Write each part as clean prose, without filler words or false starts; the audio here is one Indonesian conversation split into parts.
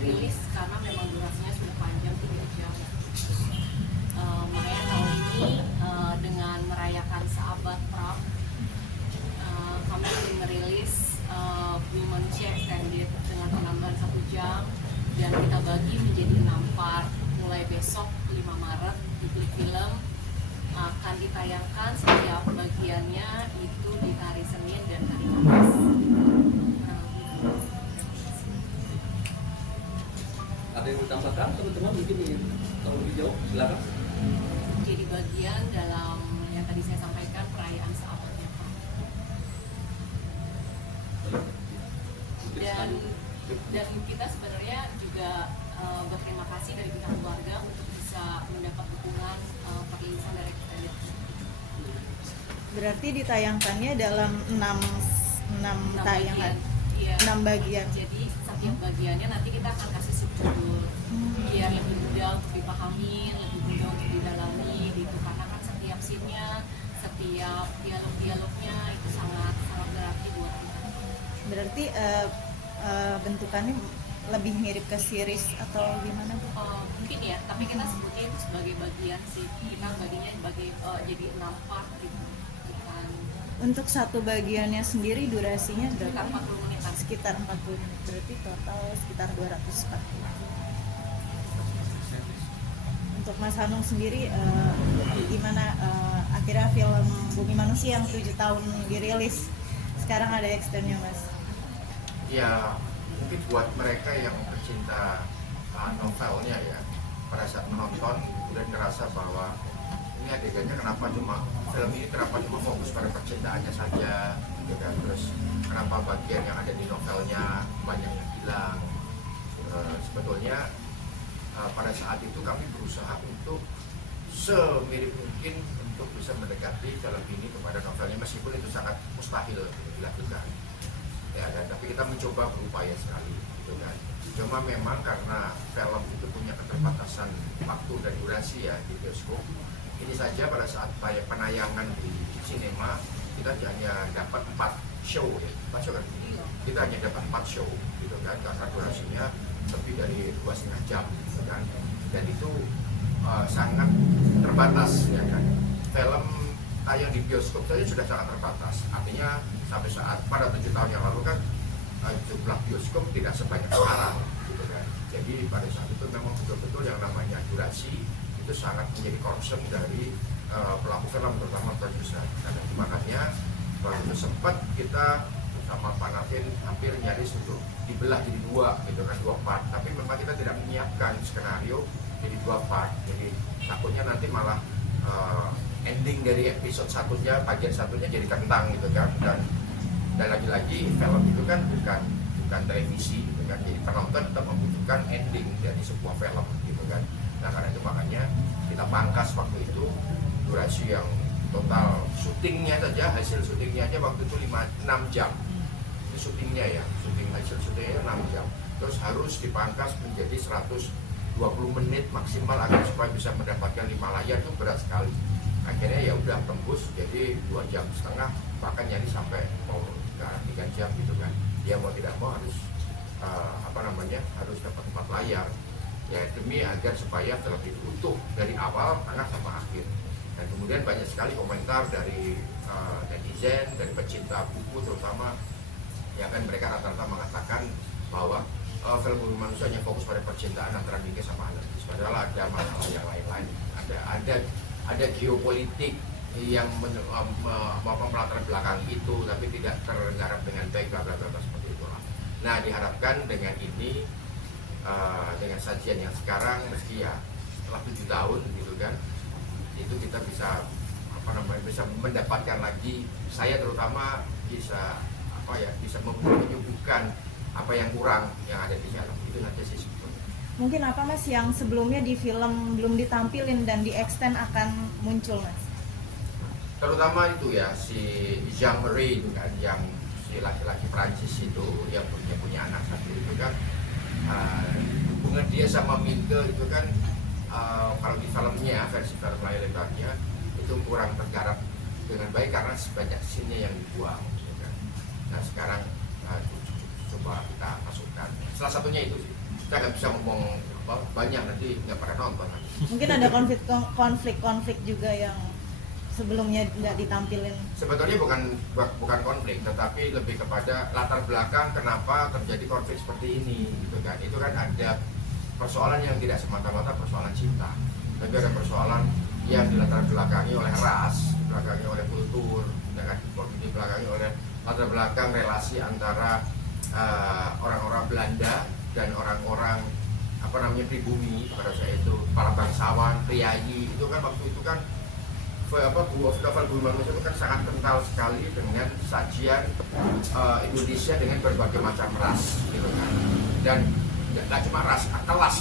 dirilis karena memang durasinya sudah panjang 3 jam. Makanya tahun ini dengan merayakan Sahabat Pram, kami ingin merilis Bumi Manusia Extended dengan penambahan 1 jam dan kita bagi menjadi 6 part. Mulai besok 5 Maret di Klik Film akan ditayangkan setiap bagiannya itu di hari Senin dan hari Kamis. Ada yang ditambahkan teman-teman mungkin ingin tahu lebih jauh, silakan. Jadi bagian dalam yang tadi saya sampaikan perayaan Sahabatnya Pram. Dan kita sebenarnya juga berterima kasih dari pihak keluarga untuk bisa mendapat dukungan perilisan dari Extended. Berarti ditayangkannya dalam 6 tayangan, Iya. 6 bagian. Jadi setiap bagiannya nanti kita akan kasih subjudul biar lebih mudah untuk dipahami, lebih mudah untuk didalami gitu. Karena kan setiap scene-nya, setiap dialog-dialognya itu sangat berarti buat kita. Berarti bentukannya lebih mirip ke series atau gimana Bu? Mungkin ya, tapi kita sebutin sebagai bagian sih. Kita baginya sebagai jadi 6 part gitu. Bukan Untuk satu bagiannya sendiri durasinya sekitar berapa? 40 menitan. Sekitar 40 menit. Berarti total sekitar 240. Untuk Mas Hanung sendiri gimana akhirnya film Bumi Manusia yang 7 tahun dirilis sekarang ada extendnya Mas? Ya mungkin buat mereka yang pecinta novelnya ya, pada saat menonton kemudian ngerasa bahwa ini adegannya kenapa cuma film ini kenapa cuma fokus pada percintaannya saja gitu kan, terus kenapa bagian yang ada di novelnya banyak yang hilang. Sebetulnya pada saat itu kami berusaha untuk semirip mungkin untuk bisa mendekati film ini kepada novelnya, meskipun itu sangat mustahil untuk dilakukan ya, dan tapi kita mencoba berupaya sekali gitu kan. Cuma memang karena film itu punya keterbatasan waktu dan durasi ya di bioskop, ini saja pada saat penayangan di sinema kita hanya dapat 4 show ya, 4 show kan? Kita hanya dapat 4 show gitu kan, karena durasinya lebih dari 2,5 jam gitu kan, dan itu sangat terbatas ya kan. Film tayang di bioskop saja sudah sangat terbatas, artinya sampai saat pada 7 tahun yang lalu kan jumlah bioskop tidak sebanyak sekarang gitu kan. Jadi pada saat itu memang betul-betul yang namanya durasi itu sangat menjadi concern dari pelaku film, terutama produser. Dan makanya waktu sempat kita sama Pak Navin hampir nyaris untuk dibelah jadi 2 gitu kan, 2 part. Tapi memang kita tidak menyiapkan skenario jadi 2 part. Jadi takutnya nanti malah ending dari episode satunya, bagian satunya jadi kentang gitu kan. Dan lagi-lagi film itu kan bukan televisi gitu kan. Jadi penonton tetap membutuhkan ending dari sebuah film gitu kan. Nah karena itu makanya kita pangkas waktu itu durasi yang total syutingnya saja, hasil syutingnya aja waktu itu 6 jam. Itu syutingnya ya, hasil syutingnya 6 jam. Terus harus dipangkas menjadi 120 menit maksimal agar supaya bisa mendapatkan 5 layar, itu berat sekali. Akhirnya ya udah tembus jadi 2,5 jam, bahkan jadi sampai mau 3 jam gitu kan. Dia mau tidak mau harus harus dapat 4 layar ya, demi agar supaya film itu utuh dari awal, tengah sampai akhir. Dan kemudian banyak sekali komentar dari netizen, dari pecinta buku terutama, ya kan, mereka rata-rata mengatakan bahwa film Bumi Manusia hanya fokus pada percintaan antara Nike sama Anarkis, padahal ada masalah yang lain-lain, ada geopolitik yang melatar belakang itu, tapi tidak tergarap dengan baik, bla bla bla seperti itulah. Nah diharapkan dengan ini, dengan sajian yang sekarang, meski ya setelah 7 tahun gitu kan, itu kita bisa bisa mendapatkan lagi, saya terutama bisa menyuguhkan apa yang kurang yang ada di film itu nanti sih sebetulnya. Mungkin apa Mas yang sebelumnya di film belum ditampilin dan di extend akan muncul Mas? Terutama itu ya si Jean-Marie itu kan, yang si laki-laki Prancis itu yang punya anak satu itu kan, hubungan dia sama Minte itu kan, kalau di filmnya, versi film layar-lebarnya itu kurang tergarap dengan baik karena sebanyak scene yang dibuang gitu kan. Nah sekarang coba kita masukkan, salah satunya itu sih. Kita nggak bisa ngomong banyak, nanti nggak pada nonton. Mungkin ada konflik juga yang sebelumnya nggak ditampilin. Sebetulnya bukan konflik, tetapi lebih kepada latar belakang kenapa terjadi konflik seperti ini, gitu kan. Itu kan ada persoalan yang tidak semata-mata persoalan cinta, tapi ada persoalan yang dilatar belakangi oleh ras, dibelakangi oleh kultur, ya kan, dibelakangi oleh latar belakang relasi antara orang-orang Belanda dan orang-orang pribumi pada saat itu, para bangsawan, priayi. Itu kan waktu itu kan novel Bumi Manusia itu kan sangat kental sekali dengan sajian Indonesia dengan berbagai macam ras, gitu kan. Dan nggak cuma ras, kelas.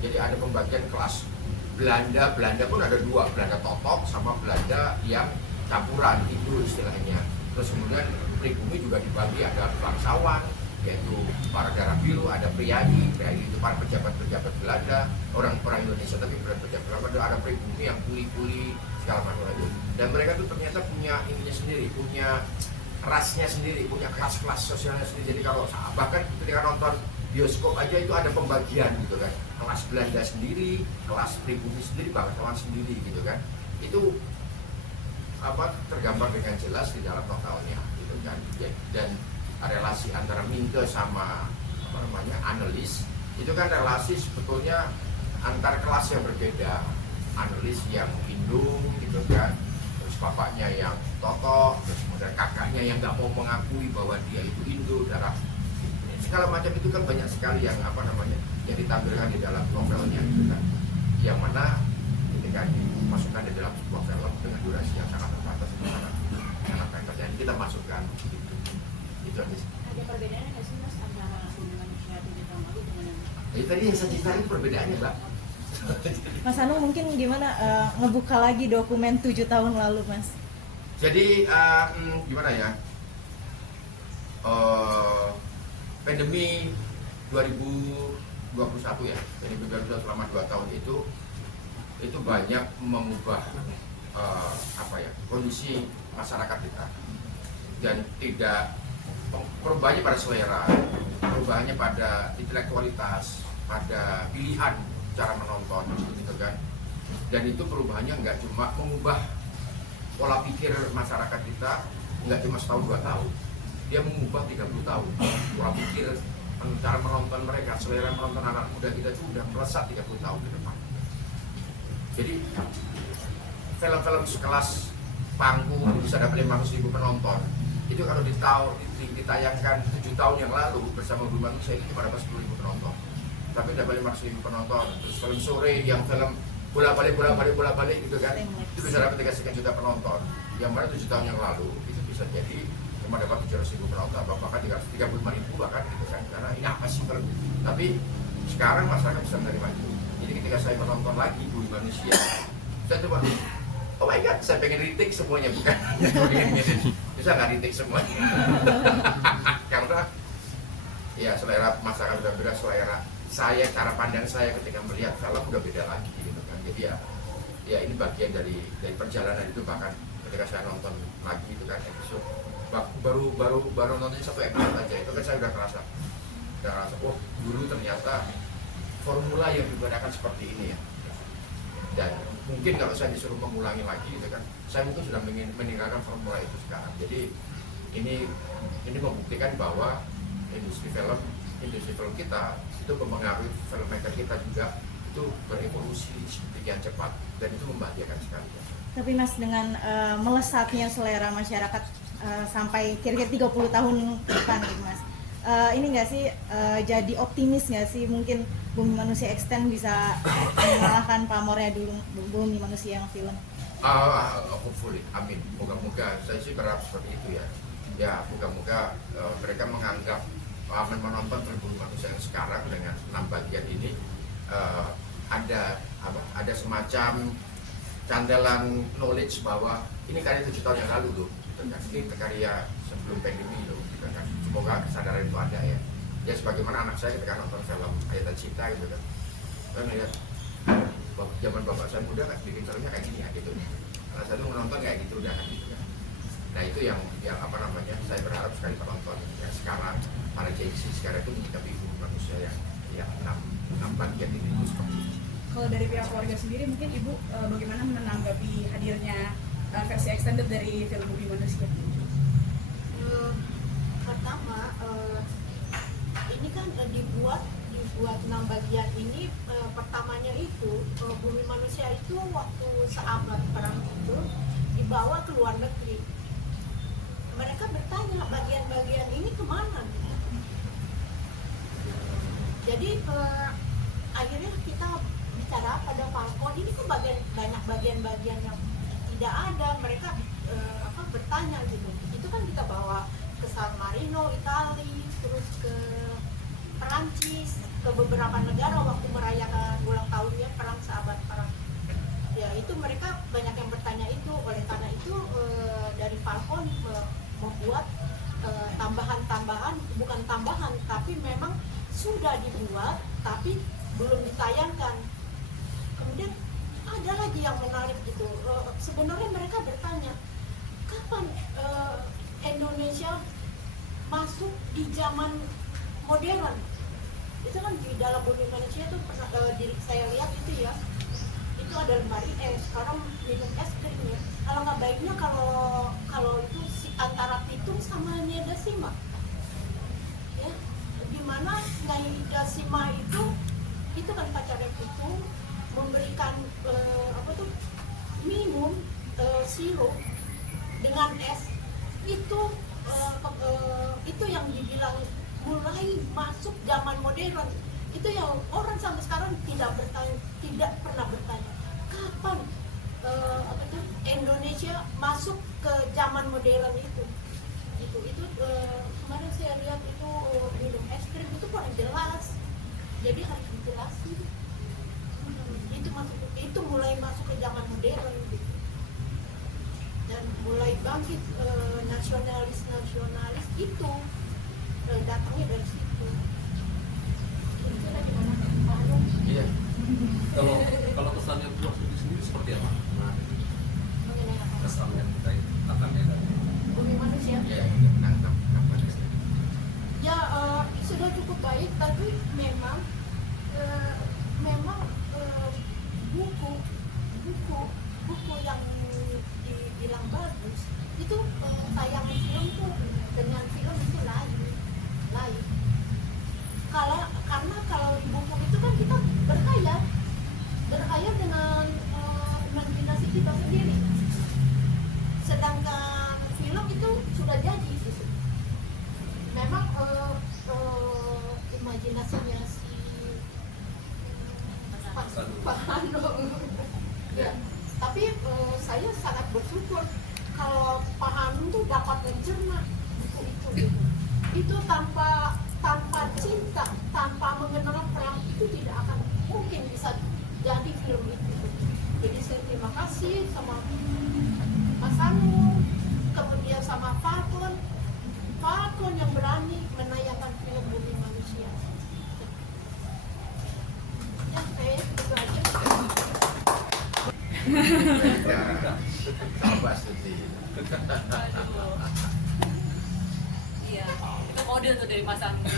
Jadi ada pembagian kelas. Belanda pun ada dua, Belanda totok sama Belanda yang campuran itu istilahnya. Terus kemudian pribumi juga dibagi, ada bangsawan, yaitu para darah biru, ada priayi itu para pejabat-pejabat Belanda, orang-orang Indonesia tapi pejabat Belanda, ada pribumi yang kuli-kuli segala macam itu. Dan mereka tuh ternyata punya ininya sendiri, punya rasnya sendiri, punya kelas-kelas sosialnya sendiri. Jadi kalau bahkan ketika nonton bioskop aja itu ada pembagian gitu kan, kelas Belanda sendiri, kelas pribumi sendiri, bangsawan sendiri gitu kan. Itu tergambar dengan jelas di dalam novelnya gitu kan. Dan relasi antara Minte sama analis itu kan relasi sebetulnya antar kelas yang berbeda. Analis yang Indung gitu kan, terus bapaknya yang totok, terus kemudian kakaknya yang nggak mau mengakui bahwa dia itu Indo, darah segala macam. Itu kan banyak sekali yang yang ditampilkan di dalam novelnya gitu kan, yang mana ketika dimasukkan di dalam sebuah film dengan durasi yang sangat terbatas itu sangat pendek, jadi kita masukkan gitu. Itu aja sih. Ada perbedaannya nggak sih Mas antara Bumi Manusia 7 tahun lalu dengan yang Jadi tadi yang saya ceritain perbedaannya, Mbak. Mas Anung mungkin gimana ngebuka lagi dokumen 7 tahun lalu, Mas? Jadi gimana ya? Pandemi 2021 ya, pandemi 2021 selama 2 tahun itu banyak mengubah kondisi masyarakat kita, dan tidak perubahannya pada selera, perubahannya pada intelektualitas, pada pilihan cara menonton gitu kan. Dan itu perubahannya nggak cuma mengubah pola pikir masyarakat kita, nggak cuma setahun 2 tahun, dia mengubah 30 tahun pola pikir, cara menonton mereka, selera menonton anak muda kita itu udah melesat 30 tahun ke depan. Jadi film-film sekelas Pangku bisa dapat 500.000 penonton, itu kalau ditayangkan 7 tahun yang lalu bersama Bumi Manusia itu cuma dapat 10.000 penonton, tapi dapat 500.000 penonton. Terus film sore yang film bolak-balik gitu kan, itu bisa dapat 3 juta penonton, yang mana 7 tahun yang lalu itu bisa jadi cuma dapat 700.000 penonton atau bahkan 35.000 bahkan gitu kan. Karena ini apa sih film? Tapi sekarang masyarakat bisa menerima itu. Jadi ketika saya menonton lagi Bumi Manusia, saya coba, oh my god, saya pengen retake semuanya, bukan bisa nggak retake semuanya. Karena ya selera masyarakat udah beda, selera saya, cara pandang saya ketika melihat film udah beda lagi gitu kan. Jadi ya ini bagian dari perjalanan itu. Bahkan ketika saya nonton lagi itu kan episode baru nontonnya 1 episode aja, itu kan saya udah ngerasa oh dulu ternyata formula yang digunakan seperti ini ya. Dan mungkin kalau saya disuruh mengulangi lagi gitu kan, saya mungkin sudah meninggalkan formula itu sekarang. Jadi ini membuktikan bahwa industri film kita itu mempengaruhi filmmaker kita juga, itu berevolusi sedemikian cepat, dan itu membahagiakan sekali ya. Tapi Mas, dengan melesatnya selera masyarakat sampai kira-kira 30 tahun ke depan gitu Mas, ini nggak sih jadi optimis nggak sih mungkin Bumi Manusia Extend bisa mengalahkan pamornya dulu Bumi Manusia yang film? Hopefully, amin. Moga-moga, saya sih berharap seperti itu ya. Ya, moga-moga mereka menganggap menonton film Bumi Manusia yang sekarang dengan 6 bagian ini ada semacam candelan knowledge bahwa ini karya 7 tahun yang lalu loh, gitu kan. Ini karya sebelum pandemi loh, gitu kan. Semoga kesadaran itu ada ya. Ya sebagaimana anak saya ketika nonton film Ayat Cinta gitu kan, saya ngeliat zaman bapak saya muda kan bikin filmnya kayak gini ya gitu. Anak saya tuh menonton kayak gitu udah kan gitu kan. Nah itu yang saya berharap sekali penonton yang sekarang para Gen Z sekarang itu menyikapi bumi manusia yang enam bagian ini itu seperti itu. Kalau dari pihak keluarga sendiri, mungkin Ibu bagaimana menanggapi hadirnya versi extended dari film Bumi Manusia? Pertama, ini kan dibuat 6 bagian ini. Pertamanya itu Bumi Manusia itu waktu seabad perang itu dibawa ke luar negeri. Mereka bertanya bagian-bagian ini kemana? Jadi akhirnya kita bicara pada Falcon, ini kan banyak bagian-bagian yang tidak ada. Mereka bertanya gitu. Itu kan kita bawa ke San Marino, Italia, terus ke Perancis, ke beberapa negara waktu merayakan ulang tahunnya perang sahabat perang. Ya itu mereka banyak yang bertanya itu. Oleh karena itu dari Falcon membuat tambahan-tambahan, bukan tambahan tapi memang sudah dibuat tapi belum ditayangkan. Kemudian ada lagi yang menarik gitu. Sebenarnya mereka bertanya kapan Indonesia masuk di zaman modern. Itu kan di dalam Bumi Manusia tuh pernah saya lihat itu ya, itu ada lemari es, sekarang minum es krim ya. Alangkah baiknya kalau itu antara Pitung sama Niedasima ya, dimana Niedasima itu kan pacarnya Pitung, memberikan minum sirup dengan es itu yang dibilang mulai masuk zaman modern. Itu yang orang sampai sekarang tidak pernah bertanya kapan Indonesia masuk ke zaman modern itu. Kemarin saya lihat itu minum es krim itu kurang jelas, jadi harus dijelasin. Itu mulai masuk ke zaman modern gitu. Dan mulai bangkit nasionalis itu datangnya dari situ. Kira-kira gimana Pak Anung? Iya. Kalau kesannya buat sendiri seperti apa? Mengenai apa? Kesannya terkait akannya dari Bumi Manusia? Ya, menangkap apa sih? Ya sudah cukup baik, tapi memang buku yang dibilang bagus itu tayangan film tuh dengan film itu lain. Karena kalau di buku itu kan kita berkhayal dengan imajinasi kita sendiri. Sedangkan film itu sudah jadi gitu. Memang imajinasinya si Pak Hanung. Ya, tapi saya sangat bersyukur kalau Pak Hanung tuh dapat mencerna buku itu. Itu tanpa cinta, tanpa mengenal perang itu tidak akan mungkin bisa jadi film itu. Jadi saya terima kasih sama Mas Hanung, kemudian sama Falcon yang berani menayangkan film Bumi Manusia. Ya, kayak itu aja. Ya, sabar sedih. Iya, itu kode tuh dari Mas Anung.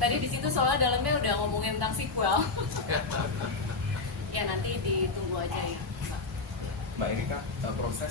Tadi di situ soalnya dalamnya udah ngomongin tentang sequel. Ya nanti ditunggu aja ya, Mbak. Mbak Erika, proses